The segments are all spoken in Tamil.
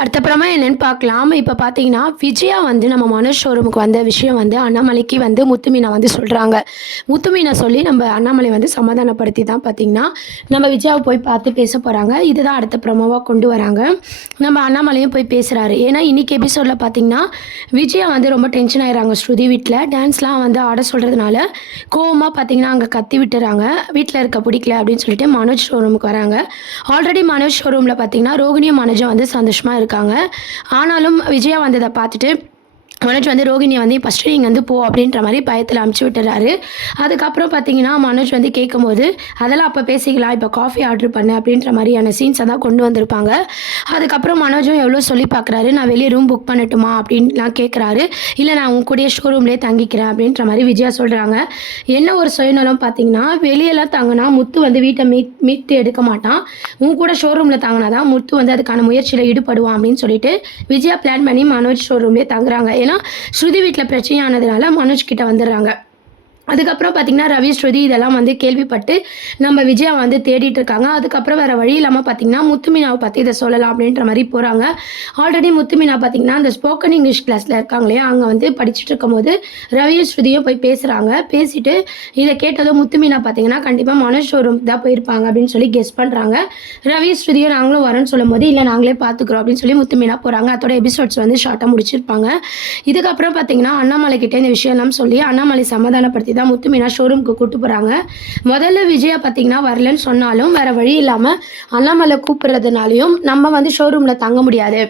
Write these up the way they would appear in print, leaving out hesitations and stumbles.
அடுத்தப்புறமா என்னன்னு பார்க்கலாம். இப்ப பார்த்தீங்கன்னா, விஜயா வந்து நம்ம மனோஜ் ஷோரூமுக்கு வந்த விஷயம் வந்து அண்ணாமலைக்கு வந்து முத்து மீனா வந்து சொல்றாங்க. முத்து மீனா சொல்லி நம்ம அண்ணாமலை வந்து சமாதானப்படுத்தி தான் பார்த்தீங்கன்னா, நம்ம விஜயாவ போய் பார்த்து பேச போறாங்க. இதுதான் அடுத்த ப்ரோமோவா கொண்டு வராங்க. நம்ம அண்ணாமலையும் போய் பேசுறாரு. ஏன்னா, இன்னைக்கு எபிசோட்ல பார்த்தீங்கன்னா, விஜயா வந்து ரொம்ப டென்ஷன் ஆயிடுறாங்க ஸ்ருதி வீட்ல. டான்ஸ்லாம் வந்து ஆட சொல்றதுனால, கோவமா பார்த்தீங்கன்னா, அங்க கத்தி விட்டுறாங்க. வீட்ல இருக்க பிடிக்கல அப்படின்னு சொல்லிட்டு மனோஜ் ஷோரூமுக்கு வராங்க. ஆல்ரெடி மனோஜ் ஷோரூம்ல பார்த்தீங்கன்னா, ரோகிணியும் மனோஜும் வந்து சந்தோஷமா இருக்காங்க. ஆனாலும் விஜயா வந்ததை பார்த்துட்டு மனோஜ் வந்து ரோகிணியை வந்து ஃபஸ்ட்டு நீங்கள் வந்து போ அப்படின்ற மாதிரி பயத்தில் அமுச்சு விட்டுறாரு. அதுக்கப்புறம் பார்த்தீங்கன்னா மனோஜ் வந்து கேட்கும்போது அதெல்லாம் அப்போ பேசிக்கலாம், இப்போ காஃபி ஆர்டர் பண்ண அப்படின்ற மாதிரியான சீன்ஸை தான் கொண்டு வந்திருப்பாங்க. அதுக்கப்புறம் மனோஜும் எவ்வளோ சொல்லி பார்க்குறாரு, நான் வெளியே ரூம் புக் பண்ணட்டுமா அப்படின்லாம் கேட்குறாரு. இல்லை நான் உன் கூடயே ஷோரூம்லேயே தங்கிக்கிறேன் அப்படின்ற மாதிரி விஜயா சொல்கிறாங்க. என்ன ஒரு சுயநலம் பார்த்தீங்கன்னா, வெளியெல்லாம் தங்கினா முத்து வந்து வீட்டை மீட்டு எடுக்க மாட்டான், உன் கூட ஷோரூமில் தங்கினா தான் முத்து வந்து அதுக்கான முயற்சியில் ஈடுபடுவான் அப்படின்னு சொல்லிட்டு விஜயா பிளான் பண்ணி மனோஜ் ஷோரூம்லேயே தங்குறாங்க. ஏன்னா ஸ்ருதி வீட்டில் பிரச்சனையானதுனால மனோஜ் கிட்ட வந்துடுறாங்க. அதுக்கப்புறம் பார்த்தீங்கன்னா, ரவி ஸ்ருதி இதெல்லாம் வந்து கேள்விப்பட்டு நம்ம விஜயா வந்து தேடிட்டு இருக்காங்க. அதுக்கப்புறம் வேறு வழி இல்லாமல் பார்த்தீங்கன்னா, முத்து மீனாவை பற்றி இதை சொல்லலாம் அப்படின்ற மாதிரி போகிறாங்க. ஆல்ரெடி முத்து மீனா பார்த்தீங்கன்னா, அந்த ஸ்போக்கன் இங்கிலீஷ் கிளாஸில் இருக்காங்க இல்லையா, அங்கே வந்து படிச்சுட்டு இருக்கும்போது ரவியும் ஸ்ருதியும் போய் பேசுகிறாங்க. பேசிட்டு இதை கேட்டதும் முத்து மீனா பார்த்தீங்கன்னா, கண்டிப்பாக மனோஜ் ஷோரூம் தான் போயிருப்பாங்க அப்படின்னு சொல்லி கெஸ் பண்ணுறாங்க. ரவி ஸ்ருதியும் நாங்களும் வரோன்னு சொல்லும் போது, இல்லை நாங்களே பார்த்துக்குறோம் அப்படின்னு சொல்லி முத்து மீனா போகிறாங்க. அதோட எபிசோட்ஸ் வந்து ஷார்ட்டாக முடிச்சிருப்பாங்க. இதுக்கப்புறம் பார்த்தீங்கன்னா, அண்ணாமலை கிட்டே இந்த விஷயம்லாம் சொல்லி அண்ணாமலை சமாதானப்படுத்தி முத்து மீனா ஷோரூமுக்கு கூட்டு போறாங்க. முதல்ல விஜயா பார்த்தீங்கன்னா வரலன்னு சொன்னாலும் வேற வழி இல்லாம அண்ணாமலை கூப்பிடுறதுனாலையும் நம்ம வந்து ஷோரூம்ல தங்க முடியாது,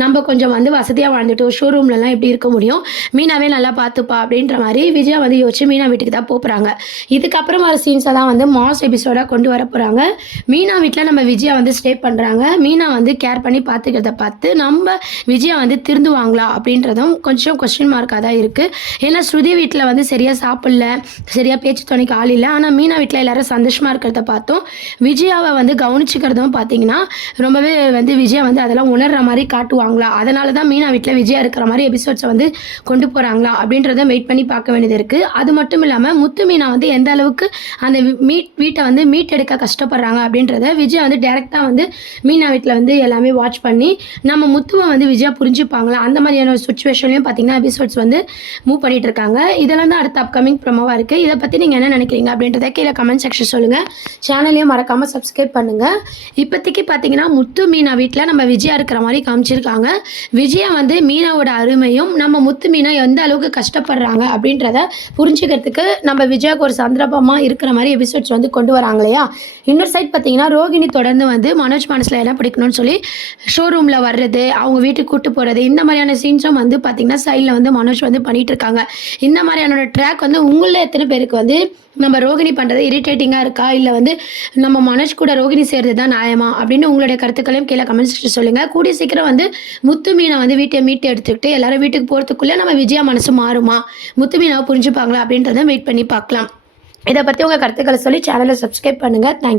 நம்ம கொஞ்சம் வந்து வசதியாக வாழ்ந்துட்டு ஷோரூம்லலாம் எப்படி இருக்க முடியும், மீனாவே நல்லா பார்த்துப்பா அப்படின்ற மாதிரி விஜயா வந்து யோசிச்சு மீனா வீட்டுக்கு தான் போகிறாங்க. இதுக்கப்புறம் வர சீன்ஸை தான் வந்து மாஸ் எபிசோடாக கொண்டு வர போகிறாங்க. மீனா வீட்டில் நம்ம விஜயா வந்து ஸ்டே பண்ணுறாங்க. மீனா வந்து கேர் பண்ணி பார்த்துக்கிறத பார்த்து நம்ம விஜயா வந்து திருந்துவாங்களா அப்படின்றதும் கொஞ்சம் கொஸ்டின் மார்க்காக தான் இருக்குது. ஏன்னா ஸ்ருதி வீட்டில் வந்து சரியாக சாப்பிடல, சரியாக பேச்சு துணைக்கு ஆள் இல்லை. ஆனால் மீனா வீட்டில் எல்லாரும் சந்தோஷமாக இருக்கிறத பார்த்தோம். விஜயாவை வந்து கவனிச்சுக்கிறதும் பார்த்தீங்கன்னா ரொம்பவே வந்து விஜயா வந்து அதெல்லாம் உணர்ற மாதிரி காட்டுவாங்களா, அதனால தான் மீனா வீட்டில் விஜயா இருக்கிற மாதிரி எபிசோட்ஸை வந்து கொண்டு போகிறாங்களா அப்படின்றத வெயிட் பண்ணி பார்க்க வேண்டியது இருக்குது. அது மட்டும் இல்லாமல் முத்து மீனா வந்து எந்த அளவுக்கு அந்த வீட்டை வந்து மீட் எடுக்க கஷ்டப்படுறாங்க அப்படின்றத விஜயா வந்து டேரெக்டாக வந்து மீனா வீட்டில் வந்து எல்லாமே வாட்ச் பண்ணி நம்ம முத்துவை வந்து விஜயா புரிஞ்சுப்பாங்களா, அந்த மாதிரியான ஒரு சுச்சுவேஷன்லையும் பார்த்தீங்கன்னா எபிசோட்ஸ் வந்து மூவ் பண்ணிட்டு இருக்காங்க. இதெல்லாம் தான் அடுத்த அப்கமிங் ப்ரோமோவாக இருக்குது. இதை பற்றி நீங்கள் என்ன நினைக்கிறீங்க அப்படின்றத கீழே கமெண்ட் செக்ஷன் சொல்லுங்கள். சேனலையும் மறக்காமல் சப்ஸ்கிரைப் பண்ணுங்கள். இப்போதைக்கு பார்த்தீங்கன்னா முத்து மீனா வீட்டில் நம்ம விஜயா இருக்கிற மாதிரி காமிச்சிருக்காங்க. விஜயா வந்து மீனாவோட அருமையும் நம்ம முத்து மீனா எந்த அளவுக்கு கஷ்டப்படுறாங்க அப்படின்றத புரிஞ்சுக்கிறதுக்கு நம்ம விஜயாவுக்கு ஒரு சந்தர்ப்பமாக இருக்கிற மாதிரி எபிசோட்ஸ் வந்து கொண்டு வராங்க இல்லையா. இன்னொரு சைட் பார்த்தீங்கன்னா ரோகிணி தொடர்ந்து வந்து மனோஜ் மனசில் என்ன பிடிக்கணும்னு சொல்லி ஷோரூமில் வர்றது, அவங்க வீட்டுக்கு கூட்டு போகிறது, இந்த மாதிரியான சீன்ஸும் வந்து பார்த்தீங்கன்னா சைடில் வந்து மனோஜ் வந்து பண்ணிட்டு இருக்காங்க. இந்த மாதிரியான ட்ராக் வந்து உங்களில் எத்தனை பேருக்கு வந்து நம்ம ரோகிணி பண்ணுறது இரிட்டேட்டிங்காக இருக்கா, இல்லை வந்து நம்ம மனோஜ் கூட ரோகிணி செய்கிறது தான் நியாயமா அப்படின்னு உங்களுடைய கருத்துக்களையும் கீழே கமெண்ட் செக்ஷன் சொல்லுங்கள். கூடிய சீக்கிரம் வந்து முத்து மீனை வந்து வீட்டை மீட்டு எடுத்துக்கிட்டு எல்லாரும் வீட்டுக்கு போகிறதுக்குள்ளே நம்ம விஜயா மனசு மாறுமா, முத்து மீனாவை புரிஞ்சுப்பாங்களா அப்படின்றத வெயிட் பண்ணி பார்க்கலாம். இதை பற்றி உங்கள் கருத்துக்களை சொல்லி சேனலை சப்ஸ்கிரைப் பண்ணுங்கள். தேங்க்யூ.